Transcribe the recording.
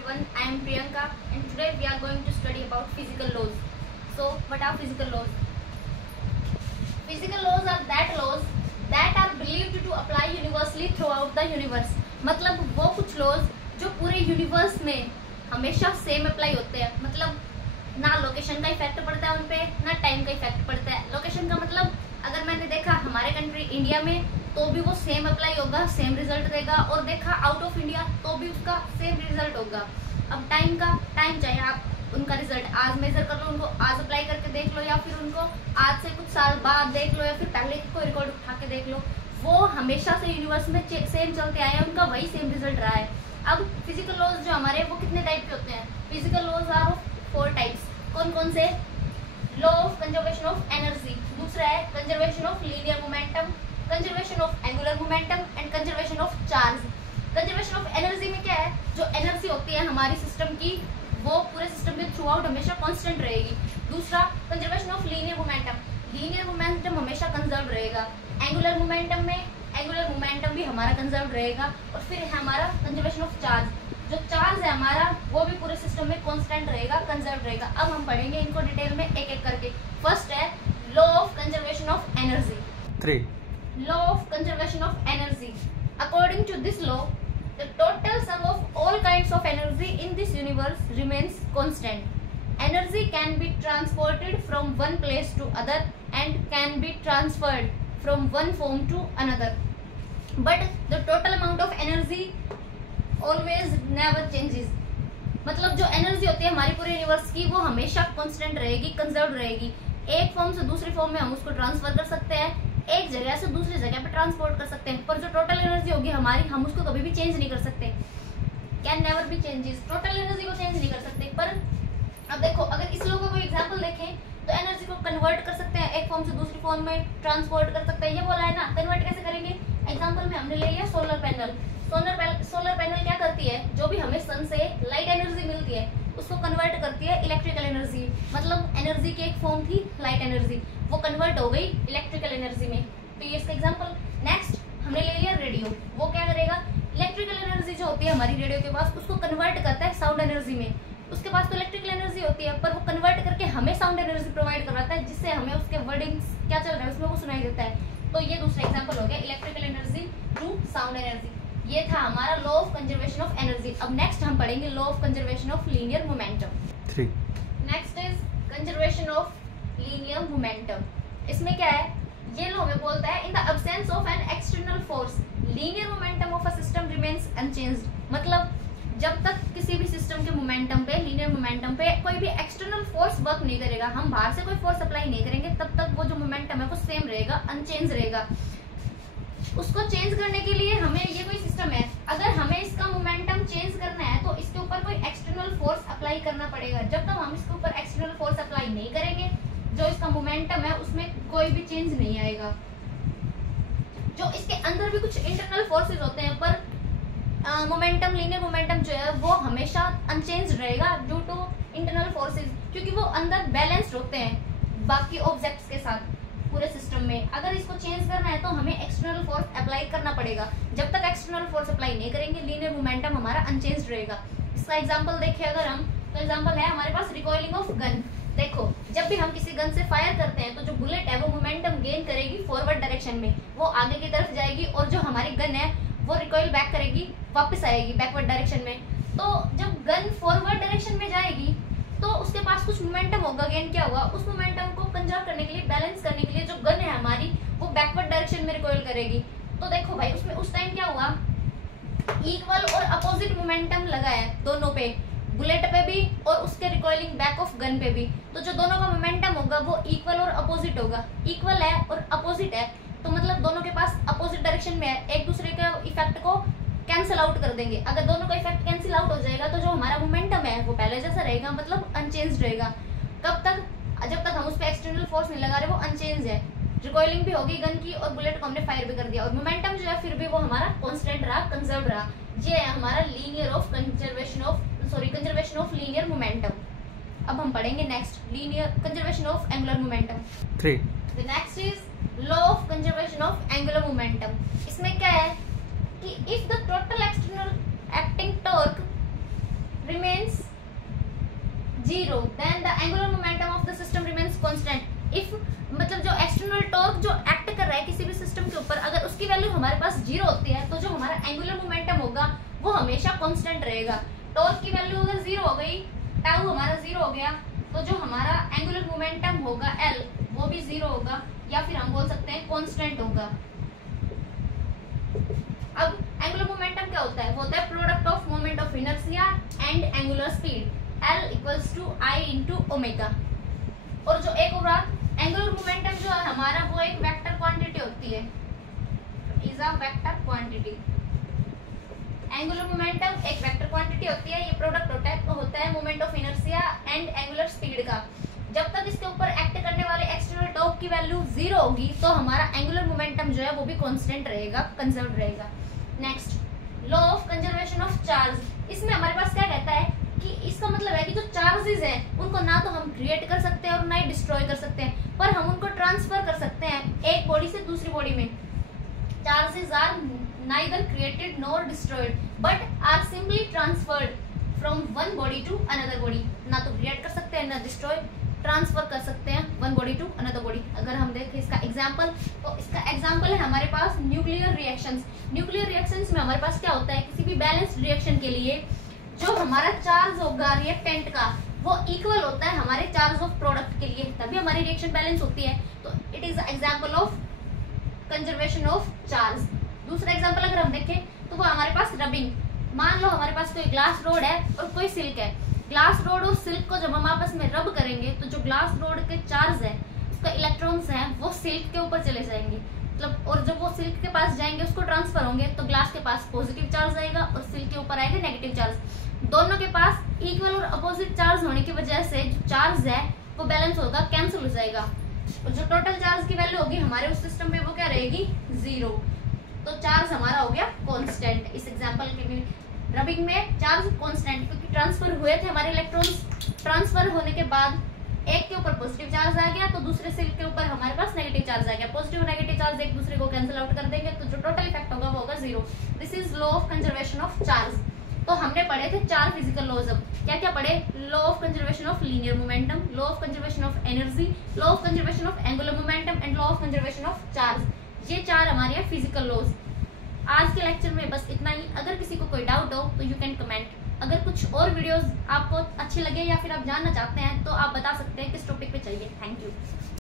everyone, I am Priyanka and today we are going to study about physical laws. So, what are physical laws? Physical laws are that are believed to apply universally throughout the universe. मतलब वो कुछ laws जो पूरे universe में हमेशा same apply होते हैं. मतलब ना लोकेशन का इफेक्ट पड़ता है उन पे, ना टाइम का इफेक्ट पड़ता है. लोकेशन का मतलब अगर मैंने देखा हमारे कंट्री इंडिया में तो भी वो सेम अप्लाई होगा, सेम रिजल्ट देगा, और देखा आउट ऑफ इंडिया तो भी उसका सेम रिजल्ट होगा. अब टाइम चाहे आप उनका रिजल्ट आज मेजर कर लो, उनको आज अप्लाई करके देख लो, या फिर उनको आज से कुछ साल बाद देख लो, या फिर पहले को रिकॉर्ड उठा के देख लो, वो हमेशा से यूनिवर्स में सेम चलते आए हैं, उनका वही सेम रिजल्ट रहा है. अब फिजिकल लॉज जो हमारे वो कितने टाइप के होते हैं? Physical laws are of 4 types. कौन कौन से? Law of conservation of energy, दूसरा है conservation of linear momentum, conservation of angular momentum and conservation of charge. Conservation of energy में क्या है? जो एनर्जी होती है हमारी सिस्टम की वो पूरे सिस्टम में थ्रू आउट हमेशा कांस्टेंट रहेगी. दूसरा कंजर्वेशन ऑफ लीनियर मोमेंटम हमेशा कंजर्व रहेगा. एंगुलर मोमेंटम भी हमारा कंजर्व रहेगा. और फिर है हमारा कंजर्वेशन ऑफ चार्ज. जो चार्ज है हमारा वो भी पूरे सिस्टम में कांस्टेंट रहेगा, कंजर्व रहेगा. अब हम पढ़ेंगे इनको डिटेल में एक एक करके. फर्स्ट है law of conservation of energy. 3. Law of conservation of energy. According to this law, the total sum of all kinds of energy in this universe remains constant. Energy can be transported from one place to other and can be transferred from one form to another. But the total amount of energy always never changes. मतलब जो energy होती है हमारी पूरे universe की वो हमेशा constant रहेगी, कंजर्व रहेगी. एक फॉर्म से दूसरी फॉर्म में हम उसको ट्रांसफर कर सकते हैं, एक जगह से दूसरी जगह पे ट्रांसपोर्ट कर सकते हैं, पर जो टोटल एनर्जी होगी हमारी हम उसको कभी भी चेंज नहीं कर सकते. Can never be changes. Total energy को चेंज नहीं कर सकते. पर अब देखो अगर इस लोगों को कोई एग्जांपल देखें तो एनर्जी को कन्वर्ट कर सकते हैं, एक फॉर्म से दूसरी फॉर्म में ट्रांसपोर्ट कर सकते हैं. ये बोला है ना, कन्वर्ट कैसे करेंगे? एग्जाम्पल में हमने ले लिया सोलर पैनल. सोलर पैनल क्या करती है? जो भी हमें सन से लाइट एनर्जी मिलती है उसको कन्वर्ट करती है इलेक्ट्रिकल एनर्जी. मतलब एनर्जी की एक फॉर्म थी लाइट एनर्जी, वो कन्वर्ट हो गई इलेक्ट्रिकल एनर्जी में. तो ये इसका एग्जांपल. नेक्स्ट हमने ले लिया रेडियो. वो क्या करेगा? इलेक्ट्रिकल एनर्जी जो होती है हमारी रेडियो के पास उसको कन्वर्ट करता है साउंड एनर्जी में. उसके पास तो इलेक्ट्रिकल एनर्जी होती है पर वो कन्वर्ट करके हमें साउंड एनर्जी प्रोवाइड करवाता है, जिससे हमें उसके वर्डिंग्स क्या चल रहा है उसमें वो सुनाई देता है. तो ये दूसरा एग्जाम्पल हो गया electrical energy to sound energy. ये था हमारा law of conservation of energy. अब नेक्स्ट हम पढ़ेंगे law of conservation of linear momentum. 3. Next is conservation of linear momentum. इसमें क्या है? ये लॉ में बोलता है in the absence of an external force linear momentum of a system remains unchanged. मतलब जब तक किसी भी सिस्टम के मोमेंटम पे, लीनियर मोमेंटम पे कोई भी एक्सटर्नल फोर्स वर्क नहीं करेगा, हम बाहर से कोई फोर्स अप्लाई नहीं करेंगे, तब तक वो जो मोमेंटम है वो सेम रहेगा, अनचेंज रहेगा. उसको चेंज करने के लिए हमें ये कोई सिस्टम है, अगर हमें इसका मोमेंटम चेंज करना है तो इसके ऊपर कोई एक्सटर्नल फोर्स अप्लाई करना पड़ेगा. जब तक हम इसके ऊपर एक्सटर्नल फोर्स अप्लाई नहीं करेंगे जो इसका मोमेंटम है उसमें कोई भी चेंज नहीं आएगा. जो इसके अंदर भी कुछ इंटरनल फोर्सेस होते हैं पर मोमेंटम, लीनियर मोमेंटम जो है वो हमेशा अनचेंज रहेगा ड्यू टू इंटरनल फोर्सेस, क्योंकि वो अंदर बैलेंस्ड होते हैं बाकी ऑब्जेक्ट्स के साथ पूरे सिस्टम में. अगर इसको चेंज करना है तो हमें एक्सटर्नल फोर्स अप्लाई करना पड़ेगा. जब तक एक्सटर्नल फोर्स अप्लाई नहीं करेंगे लीनियर मोमेंटम हमारा अनचेंज रहेगा. इसका एग्जांपल देखिए अगर हम, तो एग्जांपल है हमारे पास रिकॉइलिंग ऑफ गन. देखो जब भी हम किसी गन से फायर करते हैं तो जो बुलेट है वो मोमेंटम गेन करेगी फॉरवर्ड डायरेक्शन में, वो आगे की तरफ जाएगी, और जो हमारी गन है वो रिकॉइल बैक करेगी, वापस आएगी बैकवर्ड डायरेक्शन में. तो जब गन फॉरवर्ड डायरेक्शन में जाएगी तो उसके पास कुछ मोमेंटम होगा, गेन क्या होगा? उस मोमेंटम को कंजर्व करने के लिए, बैलेंस करने के लिए जो गन है हमारी वो बैकवर्ड डायरेक्शन में रिकॉइल करेगी. तो देखो भाई उसमें उस टाइम क्या हुआ? इक्वल और अपोजिट मोमेंटम लगा है दोनों पे, बुलेट पे भी और उसके रिकॉइलिंग बैक ऑफ गन पे भी. तो जो दोनों का मोमेंटम होगा वो इक्वल और अपोजिट होगा. इक्वल है और अपोजिट है तो मतलब दोनों के पास अपोजिट डायरेक्शन में है, एक दूसरे के इफेक्ट को कैंसिल आउट कर देंगे. अगर दोनों का इफेक्ट कैंसिल आउट हो जाएगा तो जो हमारा मोमेंटम है वो पहले जैसा रहेगा, मतलब अनचेंज रहेगा. कब तक? जब तक हम उस पर एक्सटर्नल फोर्स नहीं लगा रहे, वो अनचेंज है. रिकॉइलिंग भी होगी गन की और बुलेट को हमने फायर भी कर दिया, और मोमेंटम जो है फिर भी वो हमारा कांस्टेंट रहा, कंजर्व रहा. ये है हमारा कंजर्वेशन ऑफ लीनियर मोमेंटम. अब हम पढ़ेंगे next conservation of angular momentum. 3. The next is law of conservation of angular momentum. इसमें क्या है कि if the total external acting torque 0, then the angular momentum of the system remains constant। if मतलब जो external torque जो act कर रहा है किसी भी सिस्टम के ऊपर, अगर उसकी वैल्यू हमारे पास 0 होती है तो जो हमारा एंगुलर मोमेंटम होगा वो हमेशा कांस्टेंट रहेगा। टॉर्क की वैल्यू अगर 0 हो गई, टाउ हमारा 0 हो गया, तो जो हमारा एंगुलर मोमेंटम होगा L वो भी 0 होगा, या फिर हम बोल सकते हैं कांस्टेंट होगा। अब एंगुलर मोमेंटम क्या होता है? वो होता है product of moment of inertia and angular speed, L equals to I into omega. और जो एक और एंगुलर मोमेंटम जो है हमारा वो एक वेक्टर क्वांटिटी होती है, is a vector quantity. Angular momentum एक वेक्टर क्वांटिटी होती है, ये प्रोडक्ट होता है moment of inertia and angular speed का। जब तक इसके ऊपर एक्ट करने वाले एक्सटर्नल टॉर्क की वैल्यू 0 होगी तो हमारा एंगुलर मोमेंटम जो है वो भी कांस्टेंट रहेगा, कंजर्व रहेगा। Next, law of conservation of charge. इसमें हमारे पास क्या कहता है कि इसका मतलब है कि जो चार्जेस हैं उनको ना तो हम क्रिएट कर सकते हैं और ना ही डिस्ट्रॉय कर सकते हैं, पर हम उनको ट्रांसफर कर सकते हैं एक बॉडी से दूसरी बॉडी में। Charges are neither created nor destroyed but are simply transferred from one body to another body। ना तो क्रिएट कर सकते हैं ना डिस्ट्रॉय, ट्रांसफर कर सकते हैं one body to another body. अगर हम देखें इसका एग्जांपल, तो इसका एग्जांपल है हमारे पास न्यूक्लियर रिएक्शंस। न्यूक्लियर रिएक्शंस में हमारे पास क्या होता है, किसी भी बैलेंस्ड रिएक्शन के लिए जो हमारा चार्ज होगा रिएक्टेंट का वो इक्वल होता है हमारे चार्ज ऑफ प्रोडक्ट के लिए, तभी हमारी रिएक्शन बैलेंस होती है। तो it is example of conservation of charge. दूसरा एग्जांपल अगर हम देखें तो वो हमारे पास रबिंग। मान लो हमारे पास कोई ग्लास रोड है और कोई सिल्क है। ग्लास रोड और सिल्क को जब हम आपस में रब करेंगे तो जो ग्लास रोड के चार्ज है उसका इलेक्ट्रॉन्स हैं वो सिल्क के ऊपर चले जाएंगे, मतलब, और जब वो सिल्क के पास जाएंगे उसको ट्रांसफर होंगे तो ग्लास के पास पॉजिटिव चार्ज आएगा और सिल्क के ऊपर आएगा नेगेटिव चार्ज। दोनों के पास इक्वल और अपोजिट चार्ज होने की वजह से जो चार्ज है वो बैलेंस होगा, कैंसिल हो जाएगा, और जो टोटल चार्ज की वैल्यू होगी हमारे उस सिस्टम में वो क्या रहेगी, 0। तो चार्ज हमारा हो गया कांस्टेंट। इस एग्जांपल के में रबिंग में चार्ज कांस्टेंट, क्योंकि ट्रांसफर हुए थे हमारे इलेक्ट्रॉन्स, ट्रांसफर होने के बाद एक के ऊपर पॉजिटिव चार्ज आ गया तो दूसरे सिल्क के ऊपर हमारे पास नेगेटिव चार्ज आ गया। पॉजिटिव नेगेटिव चार्ज एक दूसरे को कैंसिल आउट कर देंगे तो जो टोटल इफेक्ट होगा वो होगा 0। This is law of conservation of charge. तो हमने पढ़े थे 4 फिजिकल लॉज। अब क्या क्या पढ़े? Law of conservation of linear momentum, law of conservation of energy, law of conservation of angular momentum and law of conservation of charge. ये 4 हमारे फिजिकल लॉज। आज के लेक्चर में बस इतना ही। अगर किसी को कोई डाउट हो तो यू कैन कमेंट। अगर कुछ और वीडियोस आपको अच्छे लगे या फिर आप जानना चाहते हैं तो आप बता सकते हैं किस टॉपिक पे चाहिए। Thank you.